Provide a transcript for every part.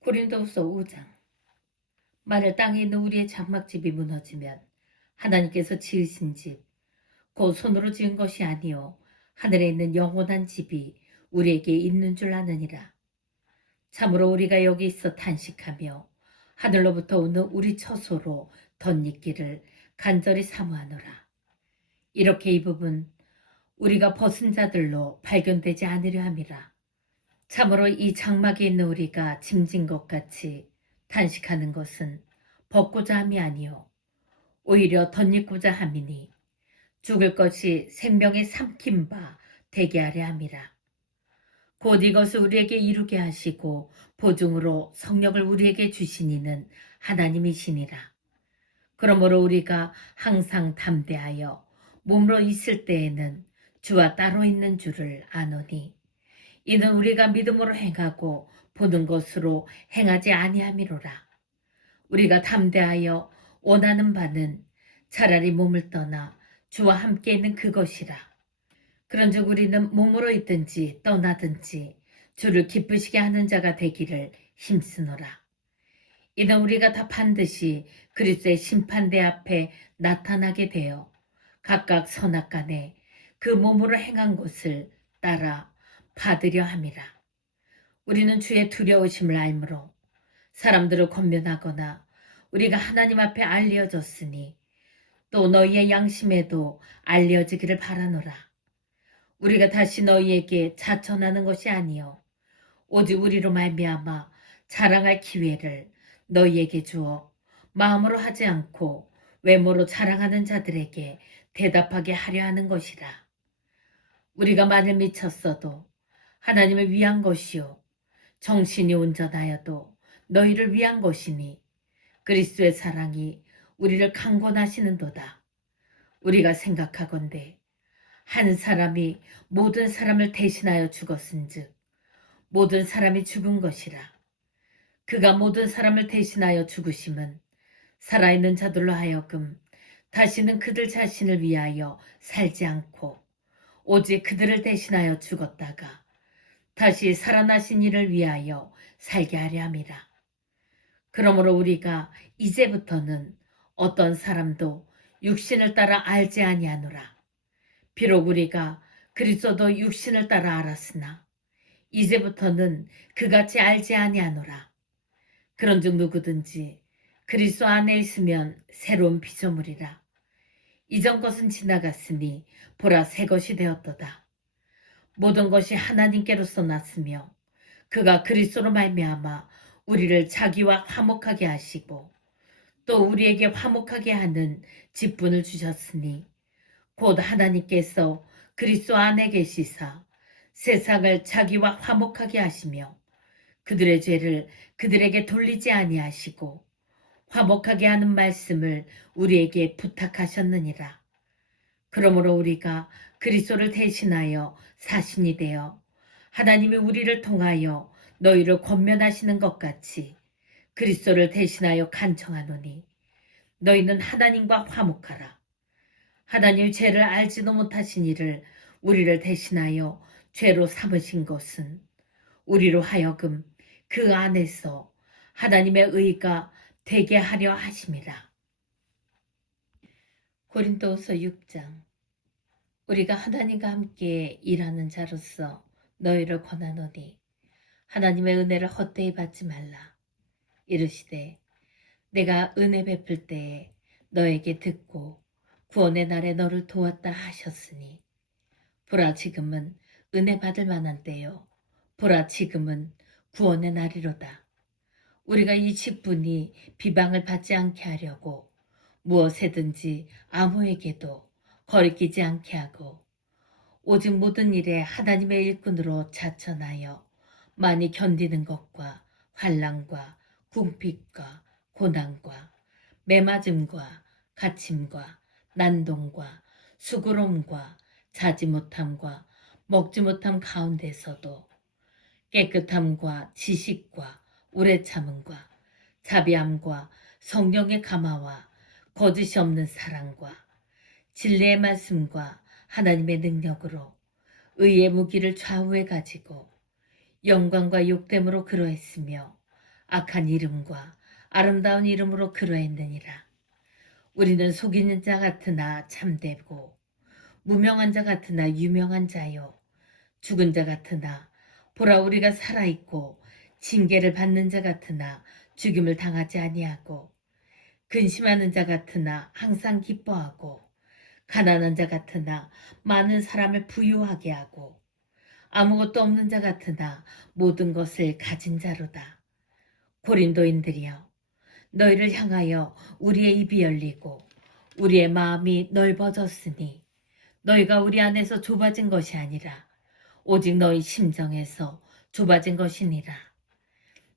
고린도후서 5장. 만일 땅에 있는 우리의 장막집이 무너지면 하나님께서 지으신 집, 곧 손으로 지은 것이 아니요 하늘에 있는 영원한 집이 우리에게 있는 줄 아느니라. 참으로 우리가 여기 있어 탄식하며 하늘로부터 오는 우리 처소로 덧입기를 간절히 사모하노라. 이렇게 이 부분 우리가 벗은 자들로 발견되지 않으려 함이라. 참으로 이 장막에 있는 우리가 짐진 것 같이 탄식하는 것은 벗고자 함이 아니요 오히려 덧입고자 함이니 죽을 것이 생명에 삼킨 바 되게 하려 함이라. 곧 이것을 우리에게 이루게 하시고 보증으로 성령을 우리에게 주신 이는 하나님이시니라. 그러므로 우리가 항상 담대하여 몸으로 있을 때에는 주와 따로 있는 줄을 아노니 이는 우리가 믿음으로 행하고 보는 것으로 행하지 아니함이로라. 우리가 담대하여 원하는 바는 차라리 몸을 떠나 주와 함께 있는 그것이라. 그런즉 우리는 몸으로 있든지 떠나든지 주를 기쁘시게 하는 자가 되기를 힘쓰노라. 이는 우리가 다 반드시 그리스도의 심판대 앞에 나타나게 되어 각각 선악간에 그 몸으로 행한 것을 따라 받으려 함이라. 우리는 주의 두려우심을 알므로 사람들을 권면하거나 우리가 하나님 앞에 알려졌으니 또 너희의 양심에도 알려지기를 바라노라. 우리가 다시 너희에게 자천하는 것이 아니요 오직 우리로 말미암아 자랑할 기회를 너희에게 주어 마음으로 하지 않고 외모로 자랑하는 자들에게 대답하게 하려 하는 것이라. 우리가 만일 미쳤어도 하나님을 위한 것이요 정신이 온전하여도 너희를 위한 것이니 그리스도의 사랑이 우리를 강권하시는도다. 우리가 생각하건대 한 사람이 모든 사람을 대신하여 죽었은즉 모든 사람이 죽은 것이라. 그가 모든 사람을 대신하여 죽으심은 살아있는 자들로 하여금 다시는 그들 자신을 위하여 살지 않고 오직 그들을 대신하여 죽었다가 다시 살아나신 이를 위하여 살게 하려 함이라. 그러므로 우리가 이제부터는 어떤 사람도 육신을 따라 알지 아니하노라. 비록 우리가 그리스도도 육신을 따라 알았으나 이제부터는 그같이 알지 아니하노라. 그런즉 누구든지 그리스도 안에 있으면 새로운 피조물이라. 이전 것은 지나갔으니 보라 새 것이 되었도다. 모든 것이 하나님께로서 났으며 그가 그리스도로 말미암아 우리를 자기와 화목하게 하시고 또 우리에게 화목하게 하는 직분을 주셨으니 곧 하나님께서 그리스도 안에 계시사 세상을 자기와 화목하게 하시며 그들의 죄를 그들에게 돌리지 아니하시고 화목하게 하는 말씀을 우리에게 부탁하셨느니라. 그러므로 우리가 그리스도를 대신하여 사신이 되어 하나님이 우리를 통하여 너희를 권면하시는 것 같이 그리스도를 대신하여 간청하노니 너희는 하나님과 화목하라. 하나님의 죄를 알지도 못하신 이를 우리를 대신하여 죄로 삼으신 것은 우리로 하여금 그 안에서 하나님의 의가 되게 하려 하심이라. 고린도후서 6장. 우리가 하나님과 함께 일하는 자로서 너희를 권하노니 하나님의 은혜를 헛되이 받지 말라. 이르시되 내가 은혜 베풀 때에 너에게 듣고 구원의 날에 너를 도왔다 하셨으니 보라 지금은 은혜 받을 만한 때요 보라 지금은 구원의 날이로다. 우리가 이 직분이 비방을 받지 않게 하려고 무엇에든지 아무에게도 거리끼지 않게 하고 오직 모든 일에 하나님의 일꾼으로 자천하여 많이 견디는 것과 환난과 궁핍과 고난과 매맞음과 갇힘과 난동과 수고로움과 자지 못함과 먹지 못함 가운데서도 깨끗함과 지식과 오래 참음과 자비함과 성령의 감화와 거짓이 없는 사랑과 진리의 말씀과 하나님의 능력으로 의의 무기를 좌우에 가지고 영광과 욕됨으로 그러했으며 악한 이름과 아름다운 이름으로 그러했느니라. 우리는 속이는 자 같으나 참되고 무명한 자 같으나 유명한 자요 죽은 자 같으나 보라 우리가 살아있고 징계를 받는 자 같으나 죽임을 당하지 아니하고 근심하는 자 같으나 항상 기뻐하고 가난한 자 같으나 많은 사람을 부유하게 하고 아무것도 없는 자 같으나 모든 것을 가진 자로다. 고린도인들이여 너희를 향하여 우리의 입이 열리고 우리의 마음이 넓어졌으니 너희가 우리 안에서 좁아진 것이 아니라 오직 너희 심정에서 좁아진 것이니라.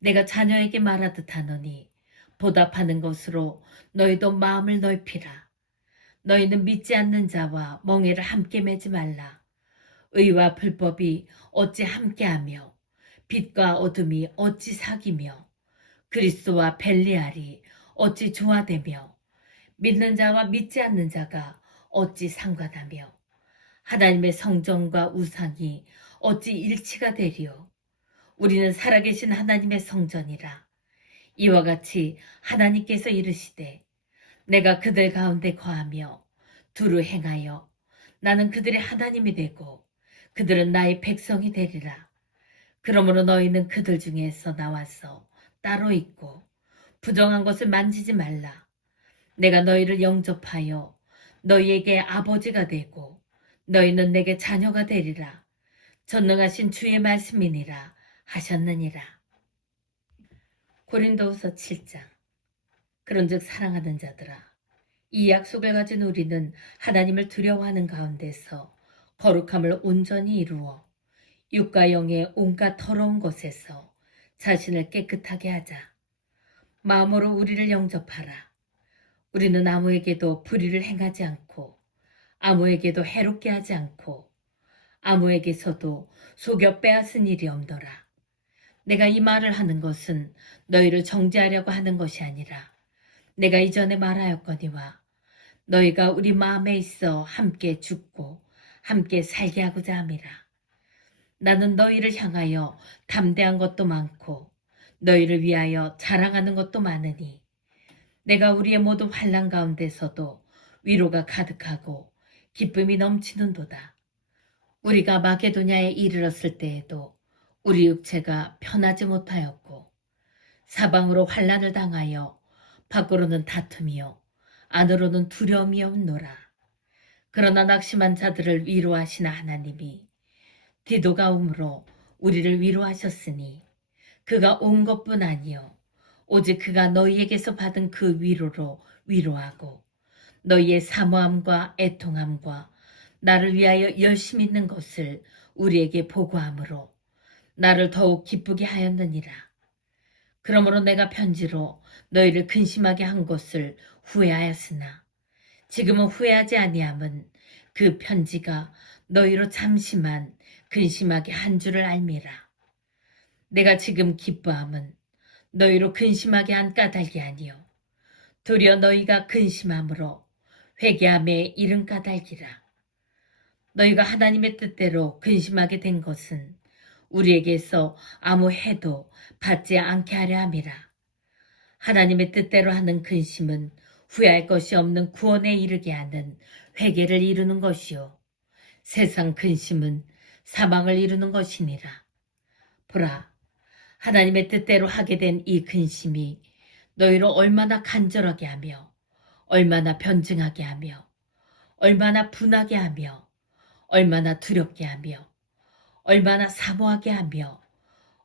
내가 자녀에게 말하듯 하노니 보답하는 것으로 너희도 마음을 넓히라. 너희는 믿지 않는 자와 멍에를 함께 매지 말라. 의와 불법이 어찌 함께하며 빛과 어둠이 어찌 사귀며 그리스도와 벨리알이 어찌 조화되며 믿는 자와 믿지 않는 자가 어찌 상관하며 하나님의 성전과 우상이 어찌 일치가 되리요. 우리는 살아계신 하나님의 성전이라. 이와 같이 하나님께서 이르시되 내가 그들 가운데 거하며 두루 행하여 나는 그들의 하나님이 되고 그들은 나의 백성이 되리라. 그러므로 너희는 그들 중에서 나와서 따로 있고 부정한 것을 만지지 말라. 내가 너희를 영접하여 너희에게 아버지가 되고 너희는 내게 자녀가 되리라. 전능하신 주의 말씀이니라 하셨느니라. 고린도후서 7장. 그런즉 사랑하는 자들아 이 약속을 가진 우리는 하나님을 두려워하는 가운데서 거룩함을 온전히 이루어 육과 영의 온갖 더러운 것에서 자신을 깨끗하게 하자. 마음으로 우리를 영접하라. 우리는 아무에게도 불의를 행하지 않고 아무에게도 해롭게 하지 않고 아무에게서도 속여 빼앗은 일이 없노라. 내가 이 말을 하는 것은 너희를 정죄하려고 하는 것이 아니라 내가 이전에 말하였거니와 너희가 우리 마음에 있어 함께 죽고 함께 살게 하고자 함이라. 나는 너희를 향하여 담대한 것도 많고 너희를 위하여 자랑하는 것도 많으니 내가 우리의 모든 환난 가운데서도 위로가 가득하고 기쁨이 넘치는도다. 우리가 마게도냐에 이르렀을 때에도 우리 육체가 편하지 못하였고 사방으로 환난을 당하여 밖으로는 다툼이요 안으로는 두려움이 없노라. 그러나 낙심한 자들을 위로하시나 하나님이 디도가 옴으로 우리를 위로하셨으니 그가 온 것뿐 아니요 오직 그가 너희에게서 받은 그 위로로 위로하고 너희의 사모함과 애통함과 나를 위하여 열심히 있는 것을 우리에게 보고함으로 나를 더욱 기쁘게 하였느니라. 그러므로 내가 편지로 너희를 근심하게 한 것을 후회하였으나 지금은 후회하지 아니함은 그 편지가 너희로 잠시만 근심하게 한 줄을 알미라. 내가 지금 기뻐함은 너희로 근심하게 한 까닭이 아니요 도리어 너희가 근심함으로 회개함에 이른 까닭이라. 너희가 하나님의 뜻대로 근심하게 된 것은 우리에게서 아무 해도 받지 않게 하려 함이라. 하나님의 뜻대로 하는 근심은 후회할 것이 없는 구원에 이르게 하는 회개를 이루는 것이요 세상 근심은 사망을 이루는 것이니라. 보라, 하나님의 뜻대로 하게 된 이 근심이 너희로 얼마나 간절하게 하며 얼마나 변증하게 하며 얼마나 분하게 하며 얼마나 두렵게 하며 얼마나 사모하게 하며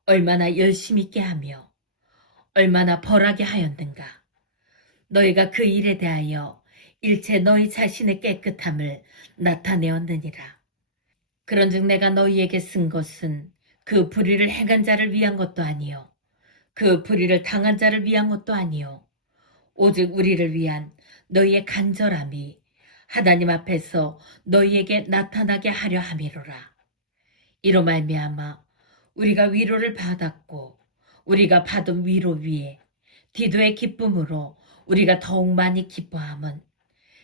얼마나 열심 있게 하며 얼마나 벌하게 하였는가. 너희가 그 일에 대하여 일체 너희 자신의 깨끗함을 나타내었느니라. 그런즉 내가 너희에게 쓴 것은 그 불의를 행한 자를 위한 것도 아니요 그 불의를 당한 자를 위한 것도 아니요 오직 우리를 위한 너희의 간절함이 하나님 앞에서 너희에게 나타나게 하려 함이로라. 이로 말미암아 우리가 위로를 받았고 우리가 받은 위로 위에 디도의 기쁨으로 우리가 더욱 많이 기뻐함은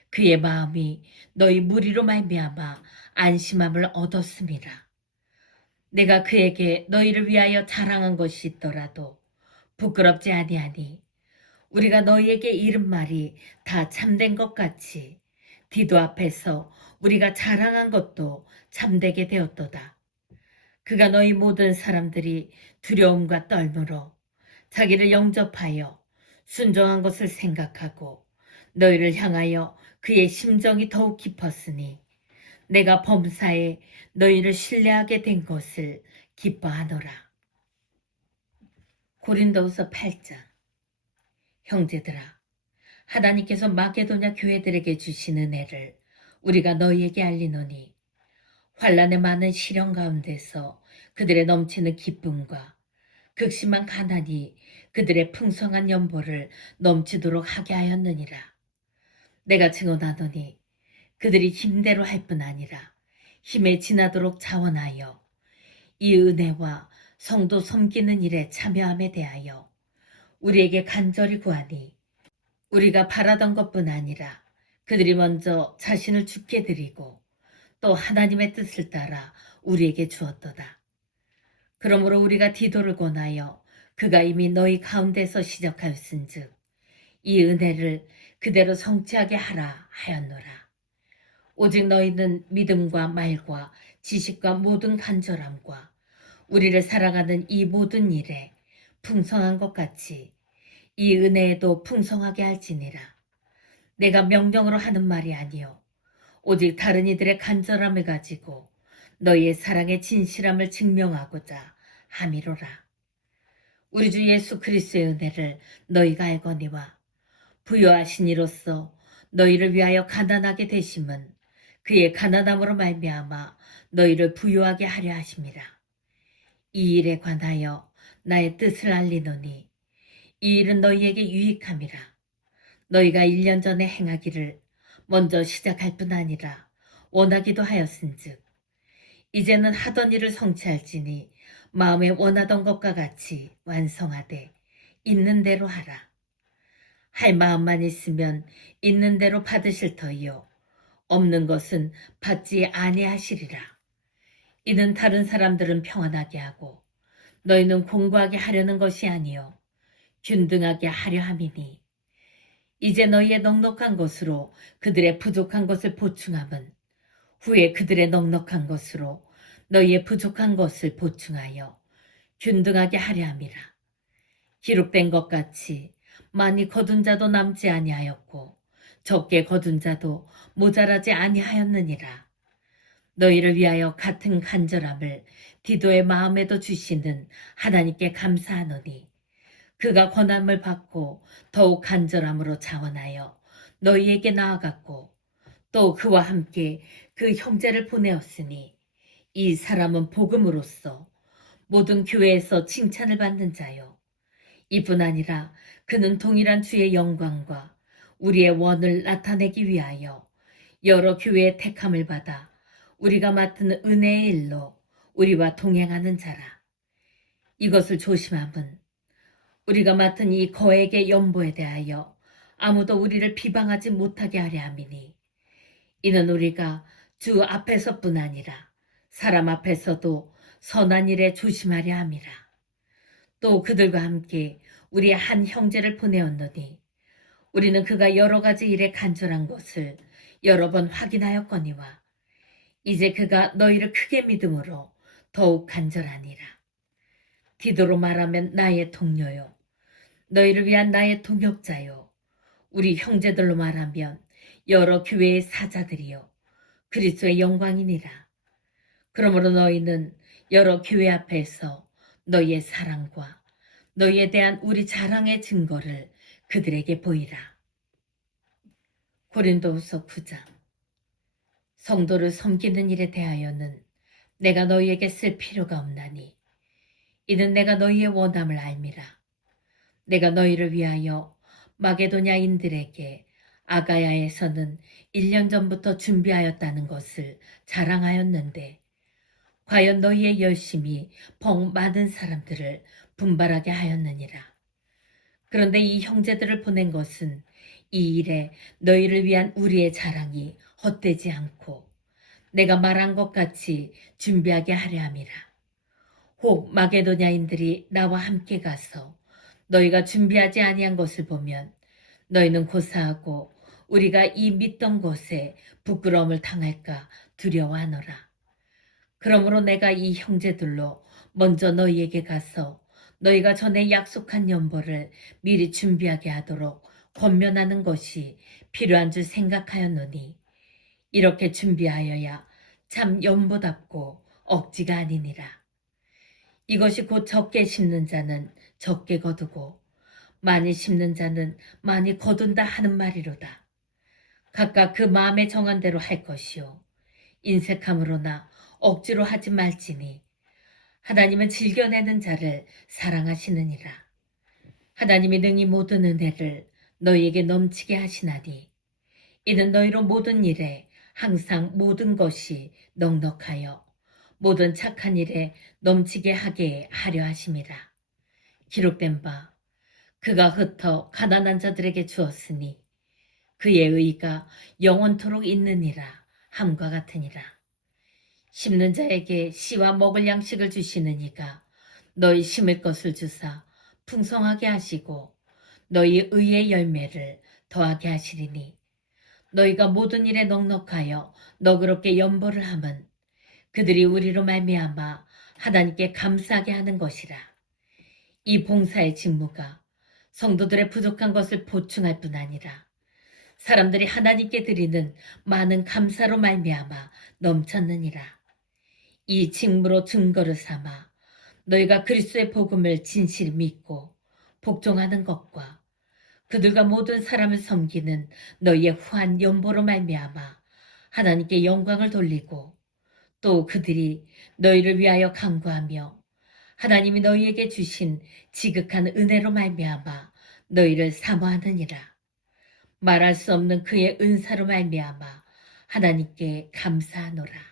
그의 마음이 너희 무리로 말미암아 안심함을 얻었음이라. 내가 그에게 너희를 위하여 자랑한 것이 있더라도 부끄럽지 아니하니 우리가 너희에게 이른 말이 다 참된 것 같이 디도 앞에서 우리가 자랑한 것도 참되게 되었도다. 그가 너희 모든 사람들이 두려움과 떨므로 자기를 영접하여 순종한 것을 생각하고 너희를 향하여 그의 심정이 더욱 깊었으니 내가 범사에 너희를 신뢰하게 된 것을 기뻐하노라. 고린도후서 8장. 형제들아, 하나님께서 마게도냐 교회들에게 주신 은혜를 우리가 너희에게 알리노니 환난의 많은 시련 가운데서 그들의 넘치는 기쁨과 극심한 가난이 그들의 풍성한 연보를 넘치도록 하게 하였느니라. 내가 증언하노니 그들이 힘대로 할 뿐 아니라 힘에 지나도록 자원하여 이 은혜와 성도 섬기는 일에 참여함에 대하여 우리에게 간절히 구하니 우리가 바라던 것뿐 아니라 그들이 먼저 자신을 주께 드리고 또 하나님의 뜻을 따라 우리에게 주었도다. 그러므로 우리가 디도를 권하여 그가 이미 너희 가운데서 시작하였은즉 이 은혜를 그대로 성취하게 하라 하였노라. 오직 너희는 믿음과 말과 지식과 모든 간절함과 우리를 사랑하는 이 모든 일에 풍성한 것 같이 이 은혜에도 풍성하게 할지니라. 내가 명령으로 하는 말이 아니요 오직 다른 이들의 간절함을 가지고 너희의 사랑의 진실함을 증명하고자 함이로라. 우리 주 예수 그리스도의 은혜를 너희가 알거니와 부요하신 이로써 너희를 위하여 가난하게 되심은 그의 가난함으로 말미암아 너희를 부요하게 하려 하심이라. 이 일에 관하여 나의 뜻을 알리노니 이 일은 너희에게 유익함이라. 너희가 1년 전에 행하기를 먼저 시작할 뿐 아니라 원하기도 하였은즉 이제는 하던 일을 성취할지니 마음에 원하던 것과 같이 완성하되 있는 대로 하라. 할 마음만 있으면 있는 대로 받으실 터이요 없는 것은 받지 아니하시리라. 이는 다른 사람들은 평안하게 하고 너희는 공고하게 하려는 것이 아니요 균등하게 하려 함이니 이제 너희의 넉넉한 것으로 그들의 부족한 것을 보충함은 후에 그들의 넉넉한 것으로 너희의 부족한 것을 보충하여 균등하게 하려 함이라. 기록된 것 같이 많이 거둔 자도 남지 아니하였고 적게 거둔 자도 모자라지 아니하였느니라. 너희를 위하여 같은 간절함을 디도의 마음에도 주시는 하나님께 감사하노니 그가 권함을 받고 더욱 간절함으로 자원하여 너희에게 나아갔고 또 그와 함께 그 형제를 보내었으니 이 사람은 복음으로써 모든 교회에서 칭찬을 받는 자요 이뿐 아니라 그는 동일한 주의 영광과 우리의 원을 나타내기 위하여 여러 교회의 택함을 받아 우리가 맡은 은혜의 일로 우리와 동행하는 자라. 이것을 조심함은 우리가 맡은 이 거액의 연보에 대하여 아무도 우리를 비방하지 못하게 하려 함이니 이는 우리가 주 앞에서뿐 아니라 사람 앞에서도 선한 일에 조심하려 함이라. 또 그들과 함께 우리의 한 형제를 보내었노니 우리는 그가 여러 가지 일에 간절한 것을 여러 번 확인하였거니와 이제 그가 너희를 크게 믿음으로 더욱 간절하니라. 디도로 말하면 나의 동료요 너희를 위한 나의 동역자요 우리 형제들로 말하면 여러 교회의 사자들이요 그리스도의 영광이니라. 그러므로 너희는 여러 교회 앞에서 너희의 사랑과 너희에 대한 우리 자랑의 증거를 그들에게 보이라. 고린도후서 9장. 성도를 섬기는 일에 대하여는 내가 너희에게 쓸 필요가 없나니 이는 내가 너희의 원함을 알미라. 내가 너희를 위하여 마게도냐인들에게 아가야에서는 1년 전부터 준비하였다는 것을 자랑하였는데 과연 너희의 열심이 벙 많은 사람들을 분발하게 하였느니라. 그런데 이 형제들을 보낸 것은 이 일에 너희를 위한 우리의 자랑이 헛되지 않고 내가 말한 것 같이 준비하게 하려 함이라. 혹 마게도냐인들이 나와 함께 가서 너희가 준비하지 아니한 것을 보면 너희는 고사하고 우리가 이 믿던 곳에 부끄러움을 당할까 두려워하노라. 그러므로 내가 이 형제들로 먼저 너희에게 가서 너희가 전에 약속한 연보를 미리 준비하게 하도록 권면하는 것이 필요한 줄 생각하였노니 이렇게 준비하여야 참 연보답고 억지가 아니니라. 이것이 곧 적게 심는 자는 적게 거두고 많이 심는 자는 많이 거둔다 하는 말이로다. 각각 그 마음에 정한 대로 할 것이요 인색함으로나 억지로 하지 말지니 하나님은 즐겨내는 자를 사랑하시느니라. 하나님이 능히 모든 은혜를 너희에게 넘치게 하시나니 이는 너희로 모든 일에 항상 모든 것이 넉넉하여 모든 착한 일에 넘치게 하게 하려 하심이라. 기록된 바 그가 흩어 가난한 자들에게 주었으니 그의 의가 영원토록 있느니라 함과 같으니라. 심는 자에게 씨와 먹을 양식을 주시는 이가 너희 심을 것을 주사 풍성하게 하시고 너희 의의 열매를 더하게 하시리니 너희가 모든 일에 넉넉하여 너그럽게 연보를 함은 그들이 우리로 말미암아 하나님께 감사하게 하는 것이라. 이 봉사의 직무가 성도들의 부족한 것을 보충할 뿐 아니라 사람들이 하나님께 드리는 많은 감사로 말미암아 넘쳤느니라. 이 직무로 증거를 삼아 너희가 그리스도의 복음을 진실히 믿고 복종하는 것과 그들과 모든 사람을 섬기는 너희의 후한 연보로 말미암아 하나님께 영광을 돌리고 또 그들이 너희를 위하여 간구하며 하나님이 너희에게 주신 지극한 은혜로 말미암아 너희를 사모하느니라. 말할 수 없는 그의 은사로 말미암아 하나님께 감사하노라.